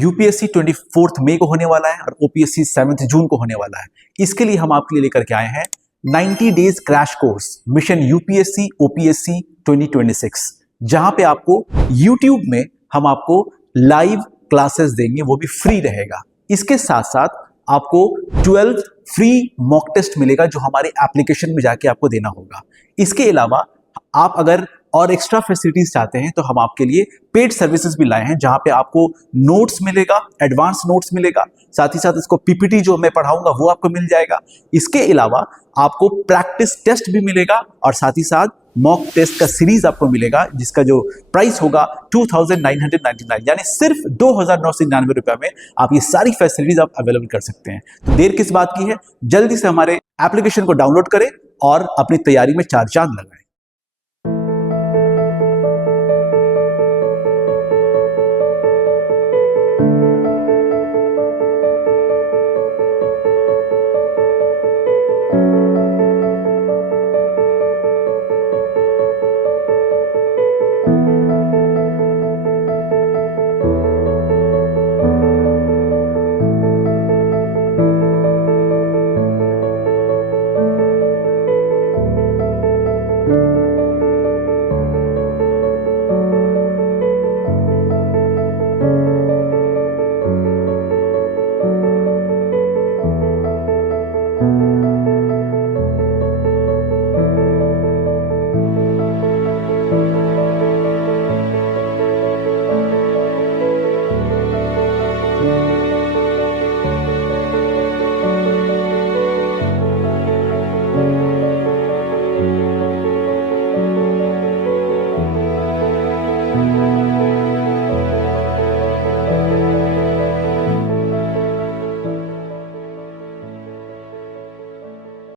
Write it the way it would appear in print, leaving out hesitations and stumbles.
UPSC 24 मई को होने वाला है और ओपीएससी 7 जून को होने वाला है। इसके लिए हम आपके लिए लेकर के आए हैं 90 days crash course mission UPSC OPSC 2026, जहां पे आपको यूट्यूब में हम आपको लाइव क्लासेस देंगे, वो भी फ्री रहेगा। इसके साथ साथ आपको 12 फ्री मॉक टेस्ट मिलेगा जो हमारे एप्लीकेशन में जाके आपको देना होगा। इसके अलावा आप अगर और एक्स्ट्रा फैसिलिटीज चाहते हैं तो हम आपके लिए पेड सर्विसेज भी लाए हैं, जहां पे आपको नोट्स मिलेगा, एडवांस नोट्स मिलेगा, साथ ही साथ इसको पीपीटी जो मैं पढ़ाऊंगा वो आपको मिल जाएगा। इसके अलावा आपको प्रैक्टिस टेस्ट भी मिलेगा और साथ ही साथ मॉक टेस्ट का सीरीज आपको मिलेगा, जिसका जो प्राइस होगा 2999, यानी सिर्फ 2999 रुपए में आप ये सारी फैसिलिटीज आप अवेलेबल कर सकते हैं। तो देर किस बात की है, जल्दी से हमारे एप्लीकेशन को डाउनलोड करें और अपनी तैयारी में चार चांद लगाएं।